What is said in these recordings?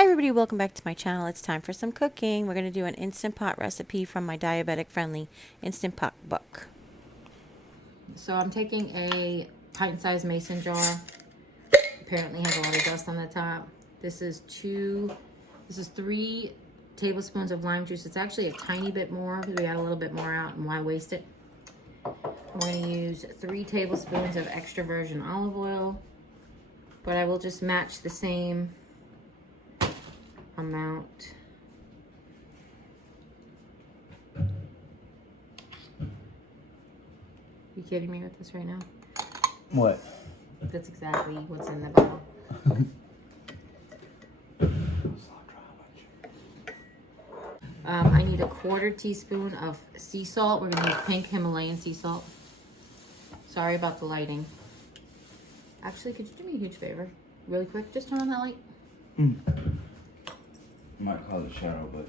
Hi everybody, welcome back to my channel. It's time for some cooking. We're going to do an Instant Pot recipe from my diabetic friendly Instant Pot book. So I'm taking a pint-sized mason jar. Apparently has a lot of dust on the top. This is 3 tablespoons of lime juice. It's actually a tiny bit more because we got a little bit more out and why waste it. I'm going to use 3 tablespoons of extra virgin olive oil, but I will just match the same amount. You kidding me with this right now? What? That's exactly what's in the bottle. I need a 1/4 teaspoon of sea salt. We're gonna use pink Himalayan sea salt. Sorry about the lighting. Actually, could you do me a huge favor? Really quick, just turn on that light. Might cause a shadow, but.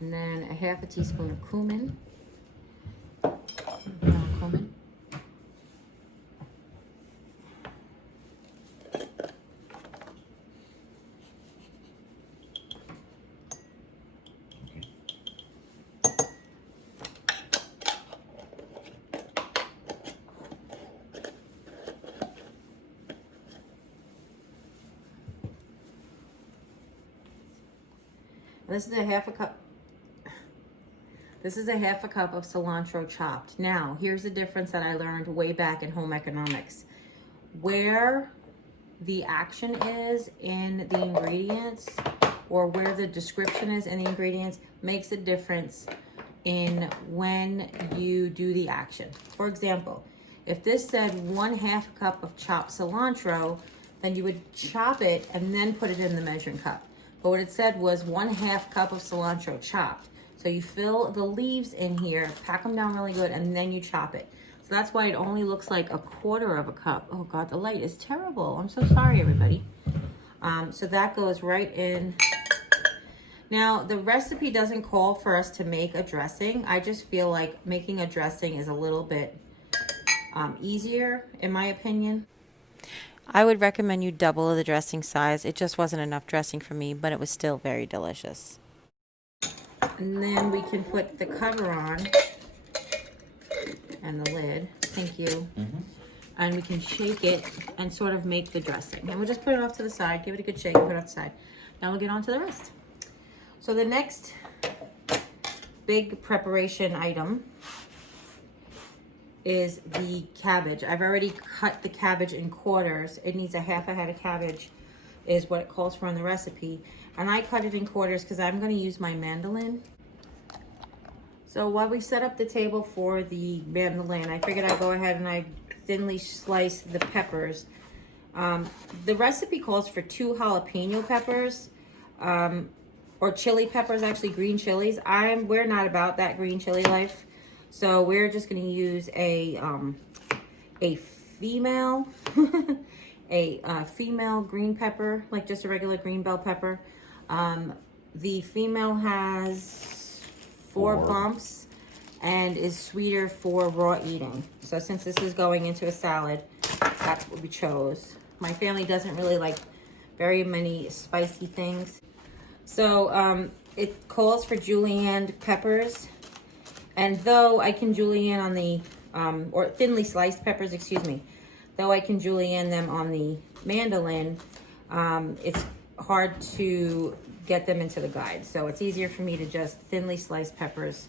And then a 1/2 teaspoon of cumin. Cumin. This is a 1/2 cup. This is a 1/2 cup of cilantro chopped. Now, here's the difference that I learned way back in home economics. Where the action is in the ingredients, or where the description is in the ingredients, makes a difference in when you do the action. For example, if this said 1/2 cup of chopped cilantro, then you would chop it and then put it in the measuring cup. But what it said was 1/2 cup of cilantro chopped. So you fill the leaves in here, pack them down really good, and then you chop it. So that's why it only looks like 1/4 cup. Oh God, the light is terrible. I'm so sorry, everybody. So that goes right in. Now, the recipe doesn't call for us to make a dressing. I just feel like making a dressing is a little bit easier, in my opinion. I would recommend you double the dressing size. It just wasn't enough dressing for me, but it was still very delicious. And then we can put the cover on and the lid. Thank you. And we can shake it and sort of make the dressing. And we'll just put it off to the side, give it a good shake, and put it off to the side. Now we'll get on to the rest. So the next big preparation item is the cabbage. I've already cut the cabbage in quarters. It needs a 1/2 head of cabbage is what it calls for in the recipe. And I cut it in quarters because I'm going to use my mandolin. So while we set up the table for the mandolin, I figured I'd go ahead and I thinly slice the peppers. The recipe calls for 2 jalapeno peppers, or chili peppers, actually green chilies. We're not about that green chili life. So we're just going to use a female, a female green pepper, like just a regular green bell pepper. The female has 4 bumps and is sweeter for raw eating. So since this is going into a salad, that's what we chose. My family doesn't really like very many spicy things. So it calls for julienned peppers. And though I can julienne on the, or thinly sliced peppers, excuse me, though I can julienne them on the mandolin, it's hard to get them into the guide. So it's easier for me to just thinly slice peppers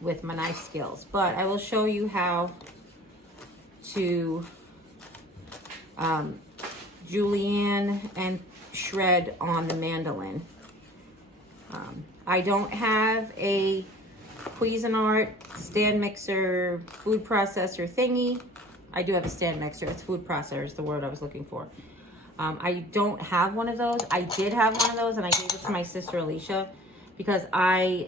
with my knife skills. But I will show you how to julienne and shred on the mandolin. I don't have a Cuisinart stand mixer food processor thingy. I do have a stand mixer. It's food processor is the word I was looking for. I don't have one of those. I did have one of those and I gave it to my sister Alicia because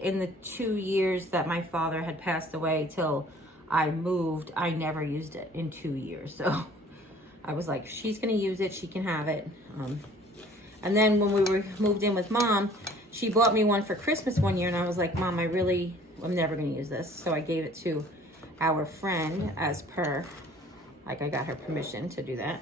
in the 2 years that my father had passed away till I moved, I never used it in 2 years. So I was like, she's gonna use it, she can have it. And then when we were moved in with Mom, she bought me one for Christmas one year and I was like, Mom, I'm never gonna use this. So I gave it to our friend as per, like I got her permission to do that.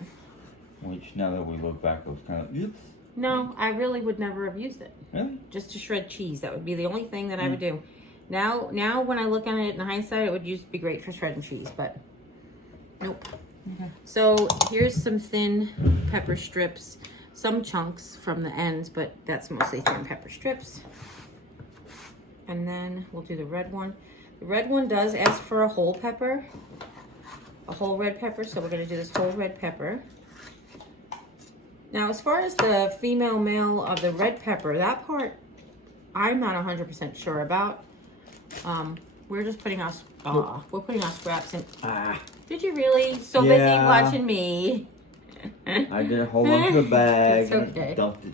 Which now that we look back was kind of oops. No, I really would never have used it. Really? Just to shred cheese. That would be the only thing that I would do. Now when I look at it in hindsight, it would used to be great for shredding cheese, but nope. Okay. So here's some thin pepper strips, some chunks from the ends, but that's mostly thin pepper strips. And then we'll do the red one. The red one does ask for a whole pepper, a whole red pepper, so we're gonna do this whole red pepper. Now, as far as the female male of the red pepper, that part I'm not 100% sure about. We're just putting our scraps in. Did you really? So busy watching me. I didn't hold on to the bag. It's okay. And dumped it.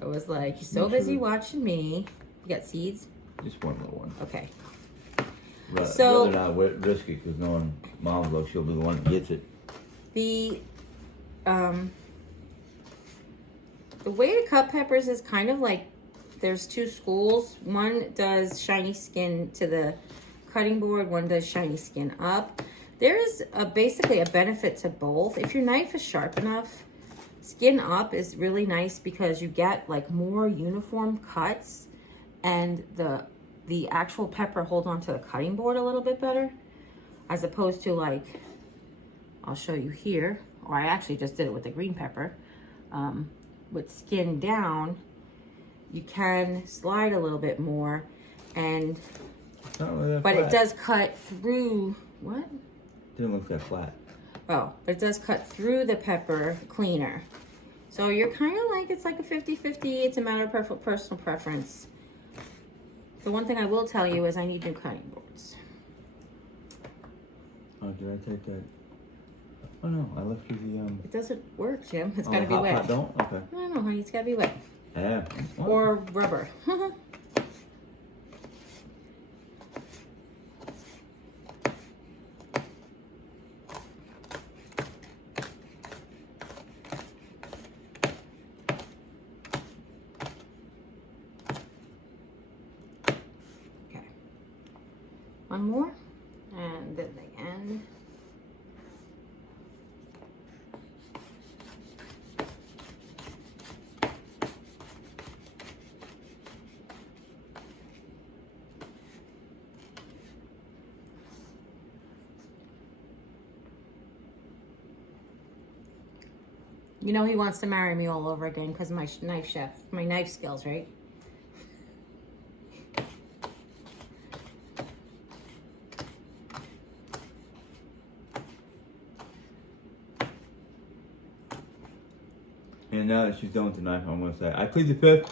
I was like, you're so busy watching me. You got seeds? Just one little one. Okay. So rather not risk it because knowing Mom though she'll be the one that gets it. The way to cut peppers is kind of like there's two schools. One does shiny skin to the cutting board. One does shiny skin up. There is basically a benefit to both. If your knife is sharp enough, skin up is really nice because you get like more uniform cuts, and the actual pepper holds onto the cutting board a little bit better, as opposed to like, I'll show you here, or I actually just did it with the green pepper. With skin down, you can slide a little bit more, and but it does cut through. What? Didn't look that flat. Oh, but it does cut through the pepper cleaner. So you're kind of like, it's like a 50-50. It's a matter of personal preference. The one thing I will tell you is I need new cutting boards. Oh, did I take that? Oh no, I left you the It doesn't work, Jim. It's got to be wet. Don't? Okay. I don't know, honey. It's got to be wet. Yeah. Or rubber. Okay. One more. And then the end. You know he wants to marry me all over again because of my my knife skills, right? And now that she's done with the knife, I'm gonna say, I plead the fifth.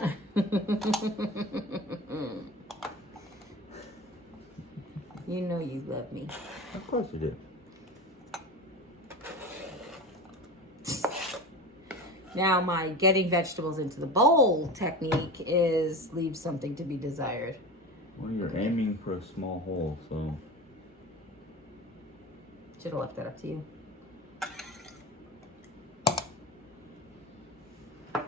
You know you love me. Of course you do. Now my getting vegetables into the bowl technique is leave something to be desired. Well, you're aiming for a small hole, so. Should have left that up to you. Okay.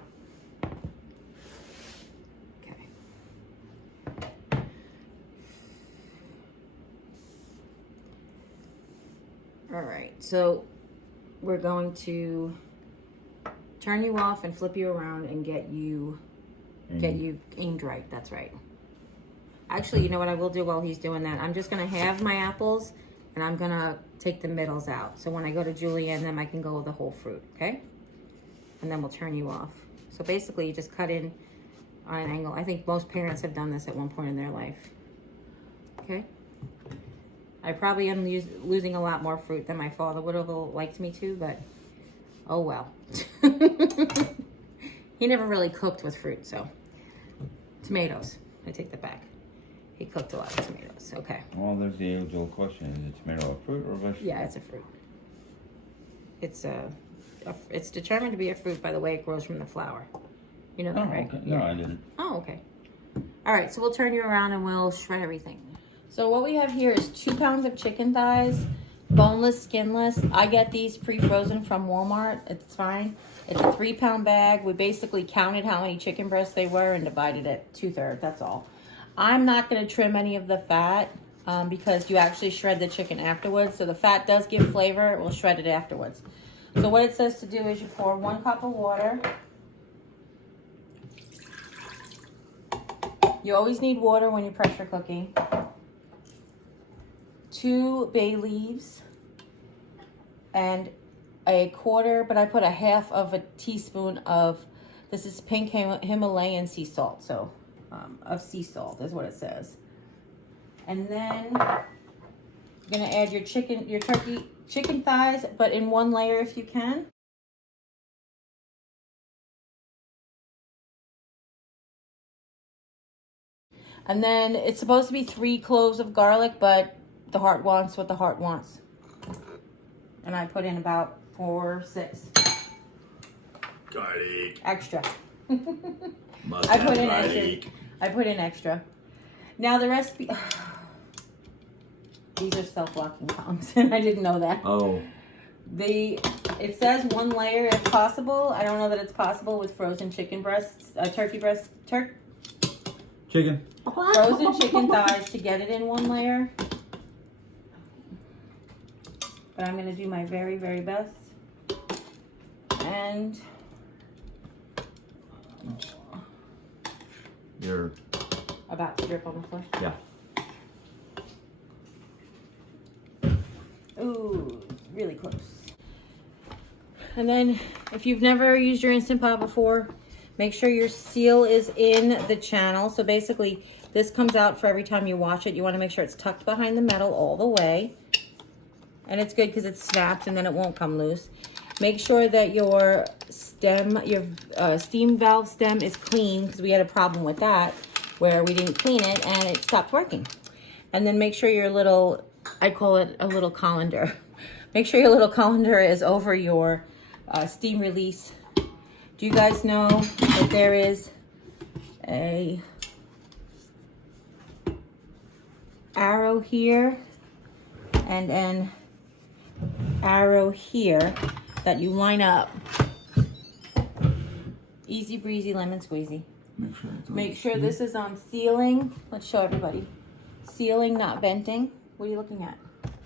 All right, so we're going to turn you off and flip you around and get you aimed right. That's right. Actually, you know what I will do while he's doing that? I'm just gonna have my apples and I'm gonna take the middles out. So when I go to Julienned, then I can go with the whole fruit, okay? And then we'll turn you off. So basically you just cut in on an angle. I think most parents have done this at one point in their life. Okay? I probably am losing a lot more fruit than my father would have liked me to, but oh well. He never really cooked with fruit, so. Tomatoes. I take that back. He cooked a lot of tomatoes. Okay. Well, there's the age-old question: is a tomato a fruit or a vegetable? Yeah, it's a fruit. It's determined to be a fruit by the way it grows from the flower. You know that, right? Okay. Yeah. No, I didn't. Oh, okay. All right, so we'll turn you around and we'll shred everything. So what we have here is 2 pounds of chicken thighs, boneless, skinless. I get these pre-frozen from Walmart. It's fine. It's a 3-pound bag. We basically counted how many chicken breasts they were and divided it 2/3. That's all. I'm not going to trim any of the fat because you actually shred the chicken afterwards. So the fat does give flavor. We'll shred it afterwards. So what it says to do is you pour 1 cup of water. You always need water when you're pressure cooking. 2 bay leaves and a quarter, but I put a half of a teaspoon of, this is pink Himalayan sea salt, so of sea salt is what it says. And then you're gonna add your chicken thighs, but in 1 layer if you can. And then it's supposed to be 3 cloves of garlic, but the heart wants what the heart wants. And I put in about 4 or 6. Garlic. Extra. Must I have put in garlic. extra. I put in extra. Now the recipe. These are self-locking tongs, and I didn't know that. Oh. It says 1 layer if possible. I don't know that it's possible with frozen chicken breasts, Chicken. frozen chicken thighs to get it in 1 layer. But I'm gonna do my very, very best. And You're about to drip on the floor. yeah. Ooh, really close. And then if you've never used your Instant Pot before, make sure your seal is in the channel. So basically this comes out for every time you wash it. You want to make sure it's tucked behind the metal all the way. And it's good because it snaps and then it won't come loose. Make sure that your stem, your steam valve stem is clean, because we had a problem with that where we didn't clean it and it stopped working. And then make sure your little, I call it a little colander. Make sure your little colander is over your steam release. Do you guys know that there is a arrow here and an arrow here that you line up? Easy breezy lemon squeezy. Make sure this is on sealing. Let's show everybody. Sealing, not venting. What are you looking at?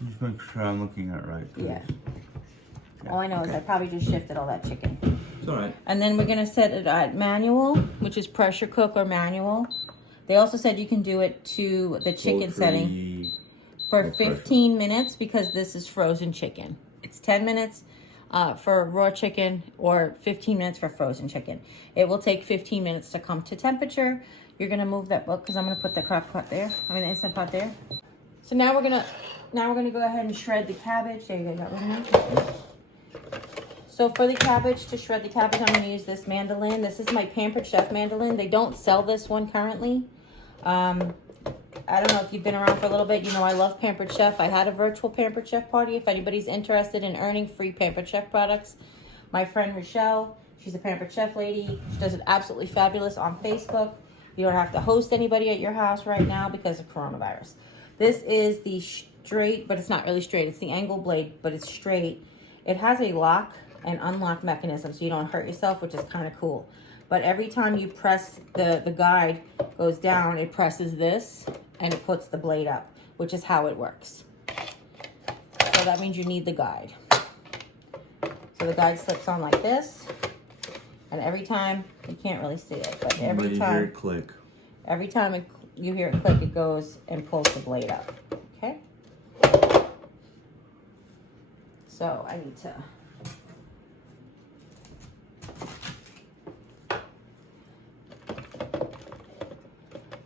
Just make sure I'm looking at it right. Yeah. All I know is I probably just shifted all that chicken. It's all right. And then we're gonna set it at manual, which is pressure cook or manual. They also said you can do it to the chicken setting for 15 minutes, because this is frozen chicken. It's 10 minutes for raw chicken or 15 minutes for frozen chicken. It will take 15 minutes to come to temperature. You're gonna move that book because I'm gonna put the crock pot there. I mean the Instant Pot there. So now we're gonna go ahead and shred the cabbage. There you go, got one more. So for the cabbage, to shred the cabbage, I'm gonna use this mandolin. This is my Pampered Chef mandolin. They don't sell this one currently. I don't know if you've been around for a little bit, you know I love Pampered Chef. I had a virtual Pampered Chef party. If anybody's interested in earning free Pampered Chef products, my friend Rochelle, she's a Pampered Chef lady. She does it absolutely fabulous on Facebook. You don't have to host anybody at your house right now because of coronavirus. This is the straight, but it's not really straight. It's the angle blade, but it's straight. It has a lock and unlock mechanism so you don't hurt yourself, which is kind of cool. But every time you press, the guide goes down, it presses this and it puts the blade up, which is how it works. So that means you need the guide. So the guide slips on like this, and every time, you can't really see it, but every time you hear it click. Every time you hear it click, it goes and pulls the blade up. Okay? So I need to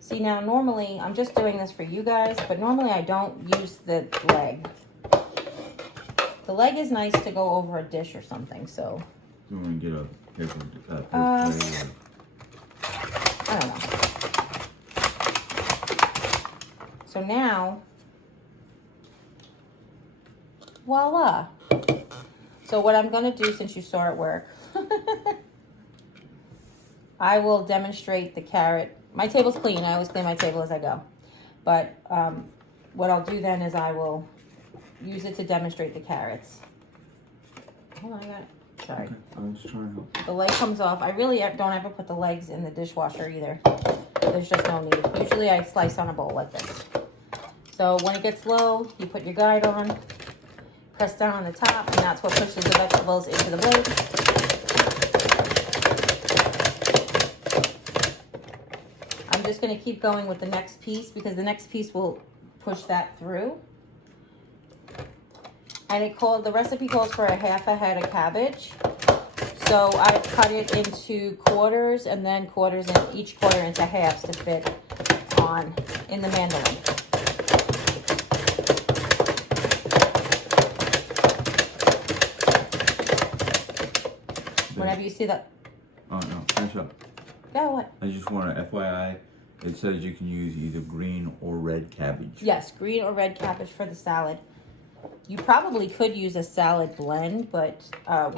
see now. Normally, I'm just doing this for you guys, but normally I don't use the leg. The leg is nice to go over a dish or something. So You want to get a paper I don't know. So now, voila. So what I'm going to do, since you saw it work, I will demonstrate the carrot. My table's clean. I always clean my table as I go. But what I'll do then is I will use it to demonstrate the carrots. Hold on, I got it. Sorry. Okay, I'm just trying to help. The leg comes off. I really don't ever put the legs in the dishwasher either. There's just no need. Usually I slice on a bowl like this. So when it gets low, you put your guide on, Press down on the top, and that's what pushes the vegetables into the blade. I'm just going to keep going with the next piece because the next piece will push that through. And the recipe calls for a half a head of cabbage. So I've cut it into quarters and then quarters and each quarter into halves to fit on in the mandolin. Whenever you see that. Oh no, finish up. Yeah, what? I just want to FYI, it says you can use either green or red cabbage. Yes, green or red cabbage for the salad. You probably could use a salad blend, but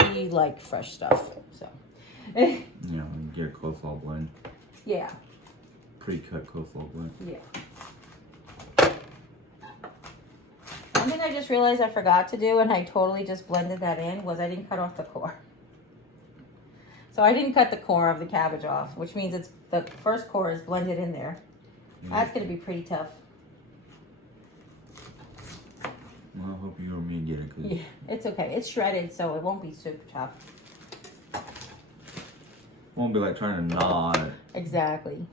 we like fresh stuff, so. Yeah, you can get a coleslaw blend. Yeah. Pre-cut coleslaw blend. Yeah. One thing I just realized I forgot to do, and I totally just blended that in, was I didn't cut off the core. So I didn't cut the core of the cabbage off, which means it's the first core is blended in there. That's going to be pretty tough. Well, I hope you or me get it. Cause Yeah, it's okay. It's shredded, so it won't be super chopped. Won't be like trying to gnaw on it. Exactly.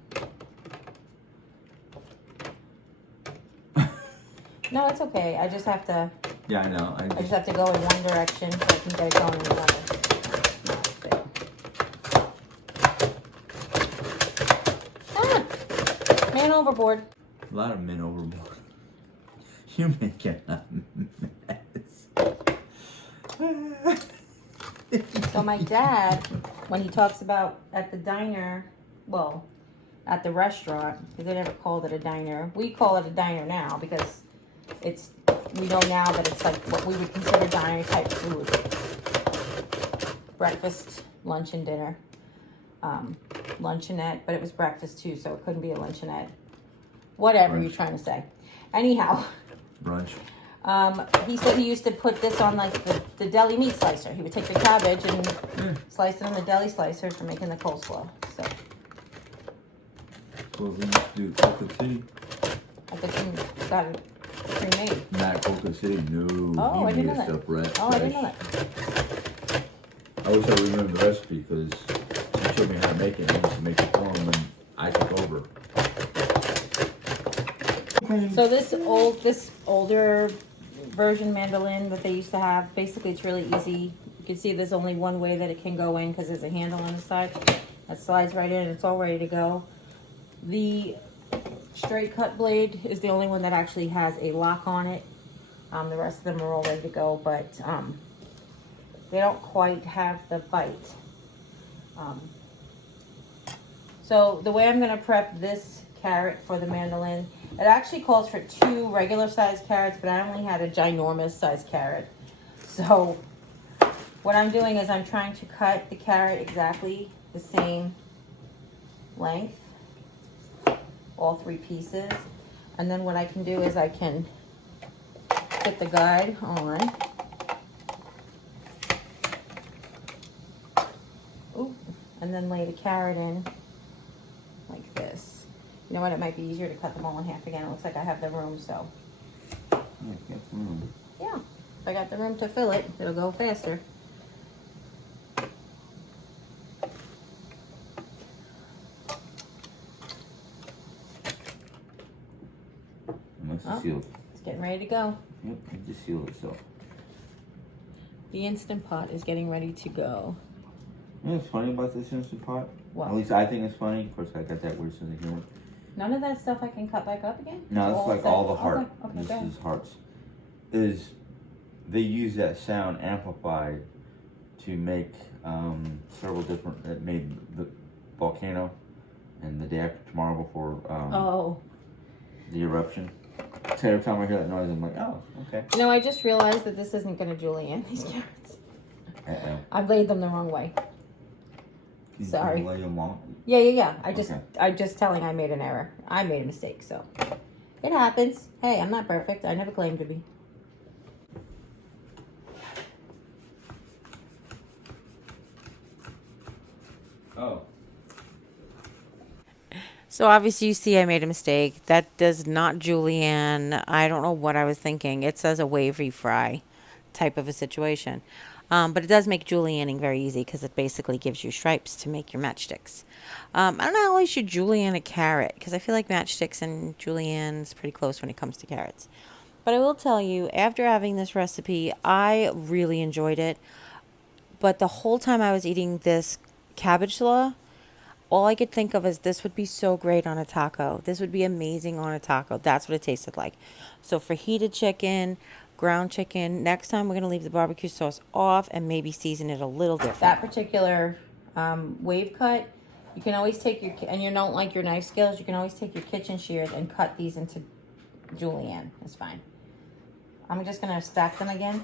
No, it's okay. I just have to. Yeah, I know. I just have to go in one direction so I can get it going in another. Ah! Man overboard. A lot of men overboard. You make a mess. So my dad, when he talks about at the diner, well, at the restaurant, because they never called it a diner. We call it a diner now because we know now that it's like what we would consider diner type food. Breakfast, lunch, and dinner. Luncheonette, but it was breakfast too, so it couldn't be a luncheonette. Whatever Brunch. you're trying to say. Anyhow. Brunch. He said he used to put this on like the deli meat slicer. He would take the cabbage and slice it on the deli slicer for making the coleslaw. So. Well, we used to do Coca City. I think you got it pre-made. Not Coca City, no. Oh, I didn't know that. Stuff right, Oh, I didn't know fresh. that. I wish I remembered the recipe because she showed me how to make it. I used to make it for them when I took over. So this older version mandolin that they used to have, basically it's really easy. You can see there's only one way that it can go in because there's a handle on the side. That slides right in and it's all ready to go. The straight cut blade is the only one that actually has a lock on it. The rest of them are all ready to go, but they don't quite have the bite. So the way I'm going to prep this carrot for the mandolin, it actually calls for 2 regular sized carrots, but I only had a ginormous sized carrot. So what I'm doing is I'm trying to cut the carrot exactly the same length, all 3 pieces. And then what I can do is I can put the guide on. Ooh, and then lay the carrot in like this. You know what, it might be easier to cut them all in half again. It looks like I have the room, so. Yeah, if I got the room to fill it, it'll go faster. Unless it's sealed. It's getting ready to go. Yep, it just sealed itself. The Instant Pot is getting ready to go. You know what's funny about this Instant Pot? What? At least I think it's funny. Of course, I got that weird sense of humor. None of that stuff I can cut back up again? No, it's like all the heart. Okay, This go ahead. is hearts. They use that sound amplified to make several different. It made the volcano and the day after tomorrow before the eruption. So every time I hear that noise, I'm like, oh, okay. You know, I just realized that this isn't going to Julienne, these carrots. Uh-oh. I laid them the wrong way. Can Sorry. you lay them on? Yeah. Okay. I'm just telling I made an error. I made a mistake, so. It happens. Hey, I'm not perfect. I never claimed to be. Oh. So obviously you see I made a mistake. That does not Julienne. I don't know what I was thinking. It says a wavy fry. type of a situation. But it does make julienning very easy because it basically gives you stripes to make your matchsticks. I don't know how I should julienne a carrot because I feel like matchsticks and julienne is pretty close when it comes to carrots. But I will tell you, after having this recipe, I really enjoyed it. But the whole time I was eating this cabbage slaw, all I could think of is this would be so great on a taco. This would be amazing on a taco. That's what it tasted like. So for heated chicken, ground chicken, next time we're going to leave the barbecue sauce off and maybe season it a little different. That particular wave cut, you can always take your, and you don't like your knife skills, you can always take your kitchen shears and cut these into julienne. It's fine. I'm just going to stack them again.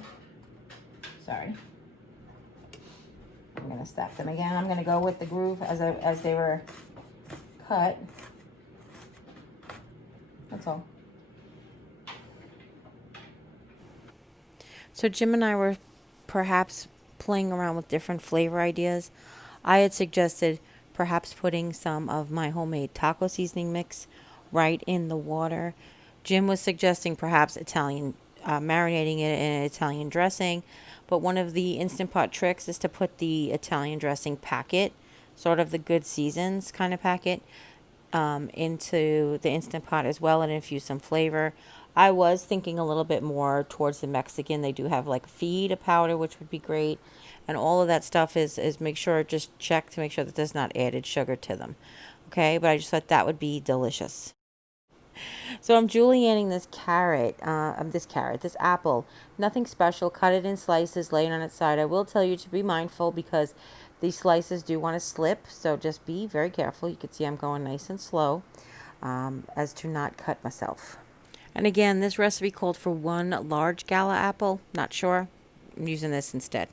Sorry. I'm going to stack them again. I'm going to go with the groove as they were cut. That's all. So Jim and I were perhaps playing around with different flavor ideas. I had suggested perhaps putting some of my homemade taco seasoning mix right in the water. Jim was suggesting perhaps marinating it in an Italian dressing. But one of the Instant Pot tricks is to put the Italian dressing packet, sort of the Good Seasons kind of packet, into the Instant Pot as well and infuse some flavor. I was thinking a little bit more towards the Mexican. They do have like feed, a powder, which would be great. And all of that stuff is make sure, just check to make sure that there's not added sugar to them. Okay, but I just thought that would be delicious. So I'm julienning this apple. Nothing special. Cut it in slices, lay it on its side. I will tell you to be mindful because these slices do want to slip. So just be very careful. You can see I'm going nice and slow as to not cut myself. And again, this recipe called for 1 large Gala apple. Not sure. I'm using this instead.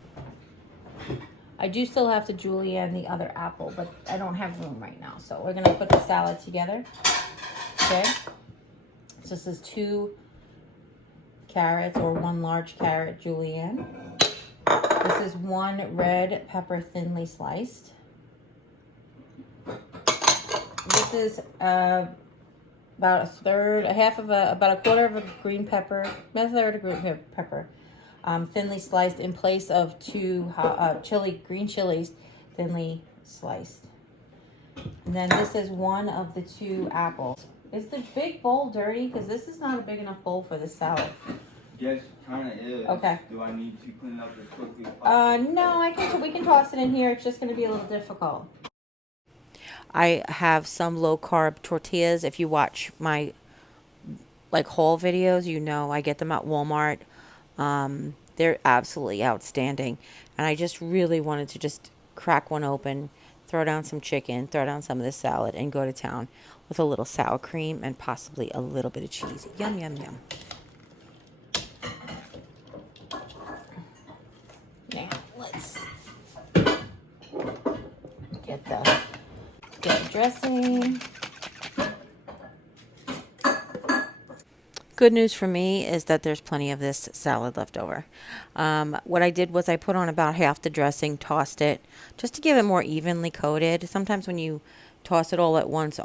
I do still have to julienne the other apple, but I don't have room right now. So we're going to put the salad together. Okay. So this is 2 carrots or 1 large carrot julienne. This is 1 red pepper thinly sliced. This is about about a quarter of a green pepper, a third of green pepper, thinly sliced in place of 2 green chilies, thinly sliced. And then this is 1 of the 2 apples. Is the big bowl dirty? Because this is not a big enough bowl for this salad. Yes, kind of is. Okay. Do I need to clean up as quickly as possible? No, we can toss it in here. It's just going to be a little difficult. I have some low carb tortillas. If you watch my haul videos, you know I get them at Walmart. They're absolutely outstanding. And I just really wanted to just crack one open, throw down some chicken, throw down some of this salad, and go to town with a little sour cream and possibly a little bit of cheese. Yum, yum, yum. Now, let's get the dressing. Good news for me is that there's plenty of this salad left over. What I did was I put on about half the dressing, tossed it, just to give it more evenly coated. Sometimes when you toss it all at once,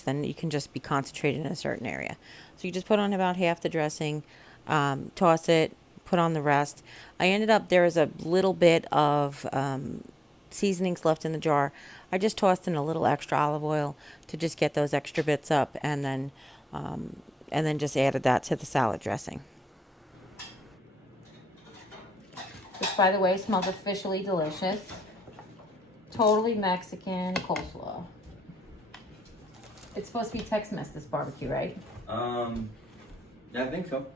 then you can just be concentrated in a certain area. So you just put on about half the dressing, toss it, put on the rest. There was a little bit of seasonings left in the jar. I just tossed in a little extra olive oil to just get those extra bits up, and then just added that to the salad dressing. This, by the way, smells officially delicious. Totally Mexican coleslaw. It's supposed to be Tex-Mex, this barbecue, right? Yeah, I think so.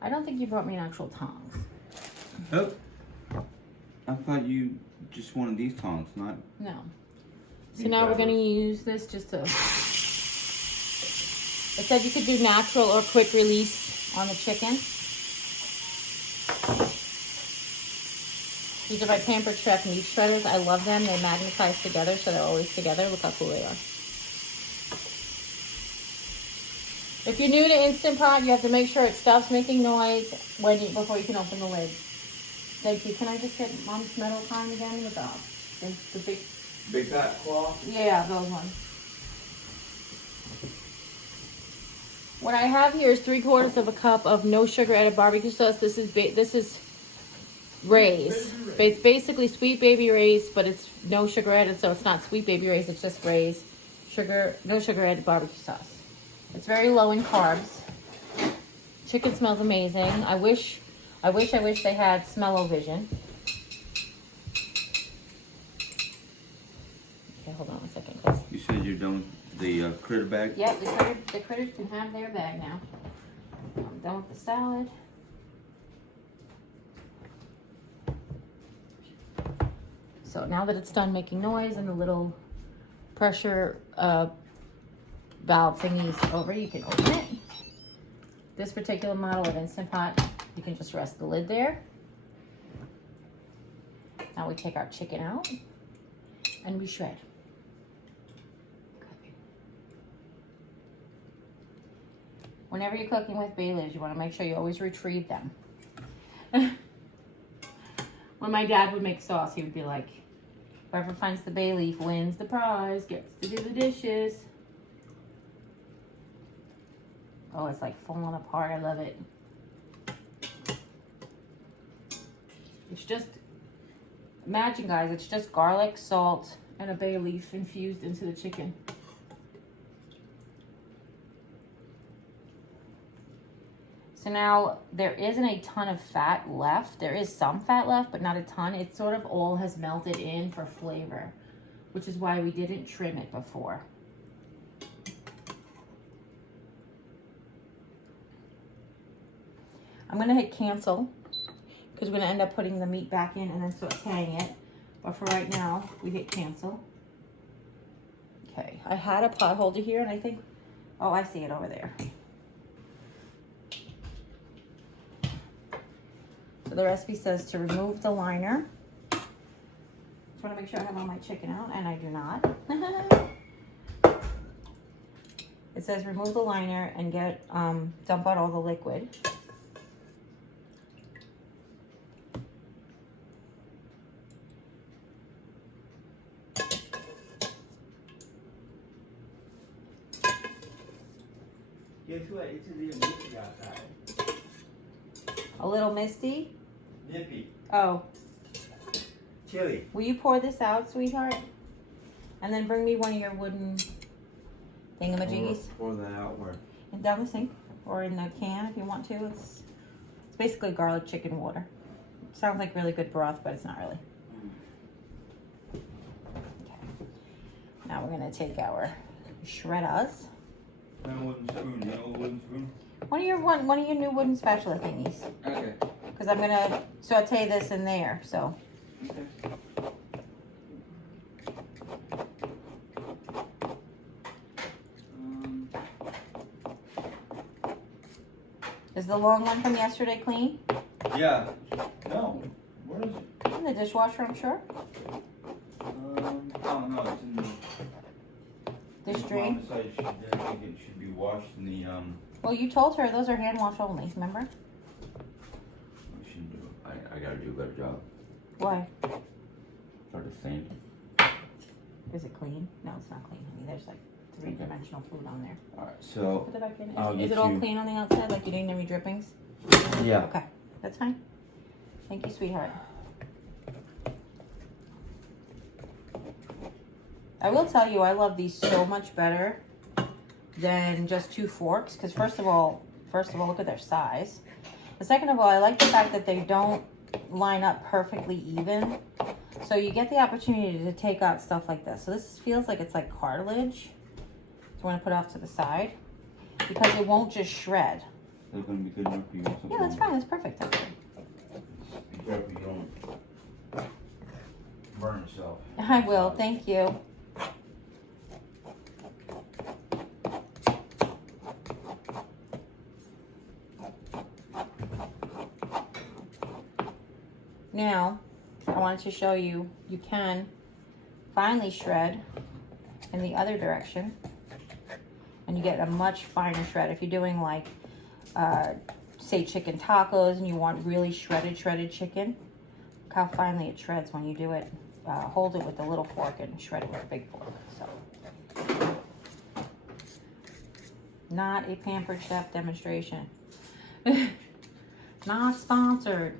I don't think you brought me an actual tongs. Oh. I thought you just wanted these tongs, not... No. So now we're going to use this just to... It said you could do natural or quick release on the chicken. These are by Pampered Chef meat shredders. I love them. They magnetize together, so they're always together. Look how cool they are. If you're new to Instant Pot, you have to make sure it stops making noise before you can open the lid. Thank you. Can I just get Mom's metal time again with the big... Big fat claw? Yeah, those ones. What I have here is 3/4 of a cup of no sugar added barbecue sauce. This is Ray's. It's basically Sweet Baby Ray's, but it's no sugar added, so it's not Sweet Baby Ray's, it's just Ray's. Sugar, no sugar added barbecue sauce. It's very low in carbs. Chicken smells amazing. I wish they had smell-o-vision. Okay, hold on a second, guys. You said you're done with the critter bag? Yep, the critters can have their bag now. I'm done with the salad. So now that it's done making noise and the little pressure valve thingy's over, you can open it. This particular model of Instant Pot, you can just rest the lid there. Now we take our chicken out and we shred. Okay. Whenever you're cooking with bay leaves, you want to make sure you always retrieve them. When my dad would make sauce, he would be like, whoever finds the bay leaf wins the prize, gets to do the dishes. Oh, it's like falling apart. I love it. It's just, imagine guys, it's just garlic, salt, and a bay leaf infused into the chicken. So now there isn't a ton of fat left. There is some fat left, but not a ton. It sort of all has melted in for flavor, which is why we didn't trim it before. I'm gonna hit cancel because we're gonna end up putting the meat back in and then sauteing it. But for right now, we hit cancel. Okay, I had a pot holder here and I think, oh, I see it over there. So the recipe says to remove the liner. Just want to make sure I have all my chicken out, and I do not. It says remove the liner and get dump out all the liquid. Guess what? It's a little nippy outside. A little misty. Nippy. Oh. Chili. Will you pour this out, sweetheart? And then bring me one of your wooden thingamajiggies. Pour that out where? And down the sink or in the can if you want to. It's basically garlic chicken water. Sounds like really good broth, but it's not really. Okay. Now we're gonna take our shredders. That wooden spoon, the old wooden spoon. One of your new wooden spatula thingies. Okay. Because I'm gonna saute this in there. So. Okay. Is the long one from yesterday clean? Yeah. No. Where is it? In the dishwasher, I'm sure. Oh no, it's in the. Dish drain. Mom decided she didn't think it should be washed in the Well, you told her those are hand wash only. Remember? I shouldn't do it. I gotta do a better job. Why? Sort of thing. Is it clean? No, it's not clean, honey. There's like three-dimensional food on there. Alright, so Put it back in. I'll Is get it all you- clean on the outside? Like you didn't have any drippings? yeah. Okay, that's fine. Thank you, sweetheart. I will tell you, I love these so much better than just 2 forks. Because first of all, look at their size. But second of all, I like the fact that they don't line up perfectly even. So you get the opportunity to take out stuff like this. So this feels like it's like cartilage. So I want to put it off to the side because it won't just shred. They're gonna be good enough for you. Yeah, that's fine. That's perfect. Actually. Be careful you don't burn yourself. I will. Thank you. Now, I wanted to show you, you can finely shred in the other direction and you get a much finer shred. If you're doing like, say chicken tacos and you want really shredded chicken, look how finely it shreds when you do it. Hold it with the little fork and shred it with a big fork. So, not a Pampered Chef demonstration. Not sponsored.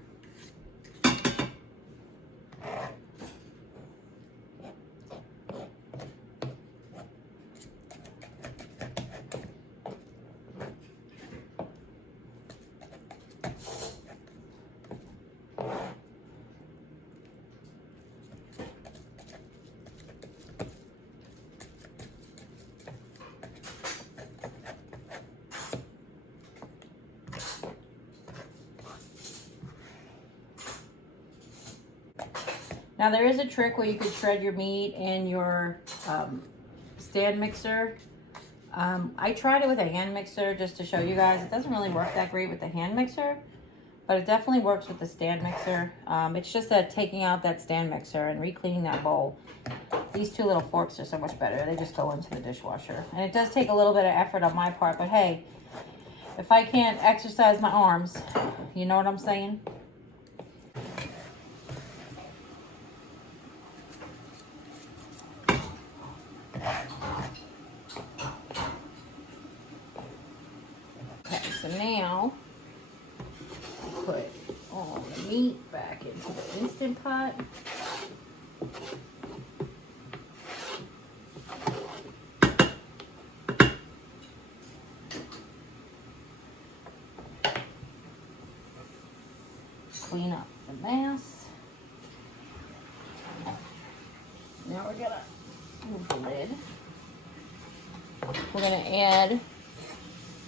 Now there is a trick where you could shred your meat in your stand mixer. I tried it with a hand mixer just to show you guys. It doesn't really work that great with the hand mixer, but it definitely works with the stand mixer. It's just that taking out that stand mixer and re-cleaning that bowl. These two little forks are so much better. They just go into the dishwasher. And it does take a little bit of effort on my part, but hey, if I can't exercise my arms, you know what I'm saying? Okay, so now put all the meat back into the Instant Pot. Clean up the mass. Now we're gonna move the lid. We're gonna add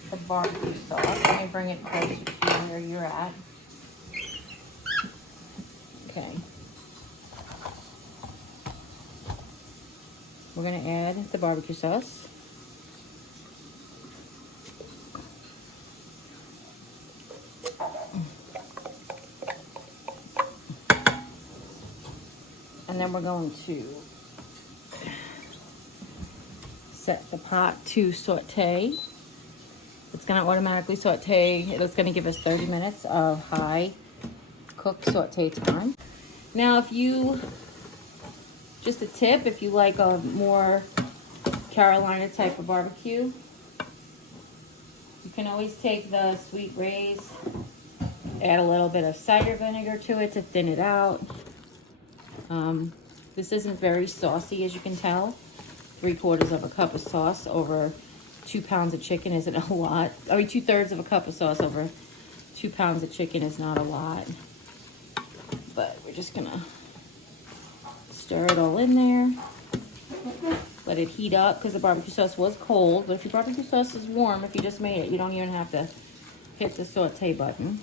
the barbecue sauce. Let me bring it closer to where you're at. Okay. We're gonna add the barbecue sauce. And then we're going to set the pot to saute. It's going to automatically saute. It's going to give us 30 minutes of high cook saute time. Now, if you, just a tip, if you like a more Carolina type of barbecue, you can always take the sweet rays, add a little bit of cider vinegar to it to thin it out. This isn't very saucy, as you can tell. 3/4 of a cup of sauce over 2 pounds of chicken isn't a lot. I mean, 2/3 of a cup of sauce over 2 pounds of chicken is not a lot. But we're just gonna stir it all in there. Let it heat up because the barbecue sauce was cold. But if your barbecue sauce is warm, if you just made it, you don't even have to hit the saute button.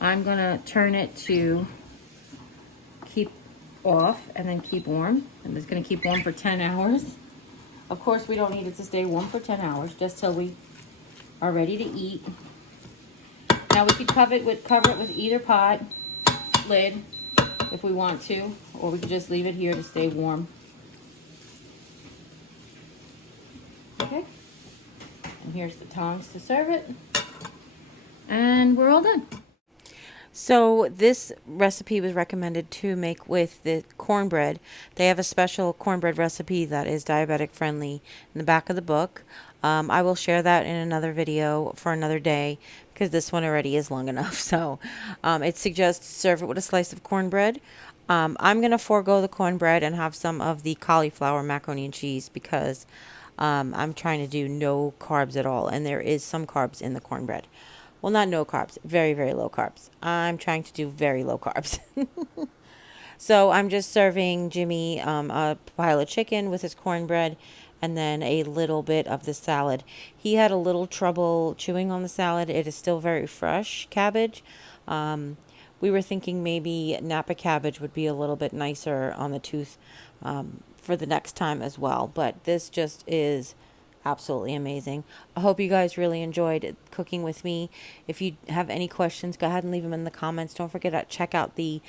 I'm gonna turn it to keep off and then keep warm. I'm just going to keep warm for 10 hours. Of course, we don't need it to stay warm for 10 hours, just till we are ready to eat. Now we could cover it with either pot lid if we want to, or we could just leave it here to stay warm. Okay. And here's the tongs to serve it. And we're all done. So this recipe was recommended to make with the cornbread. They have a special cornbread recipe that is diabetic friendly in the back of the book. I will share that in another video for another day because this one already is long enough. So it suggests serve it with a slice of cornbread. I'm going to forego the cornbread and have some of the cauliflower macaroni and cheese because I'm trying to do no carbs at all. And there is some carbs in the cornbread. Well, not no carbs, very, very low carbs. I'm trying to do very low carbs. So I'm just serving Jimmy a pile of chicken with his cornbread and then a little bit of the salad. He had a little trouble chewing on the salad. It is still very fresh cabbage. We were thinking maybe Napa cabbage would be a little bit nicer on the tooth for the next time as well. But this just is absolutely amazing. I hope you guys really enjoyed cooking with me. If you have any questions, go ahead and leave them in the comments. Don't forget to check out the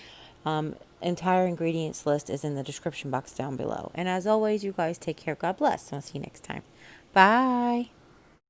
entire ingredients list is in the description box down below. And as always, you guys take care. God bless. And I'll see you next time. Bye.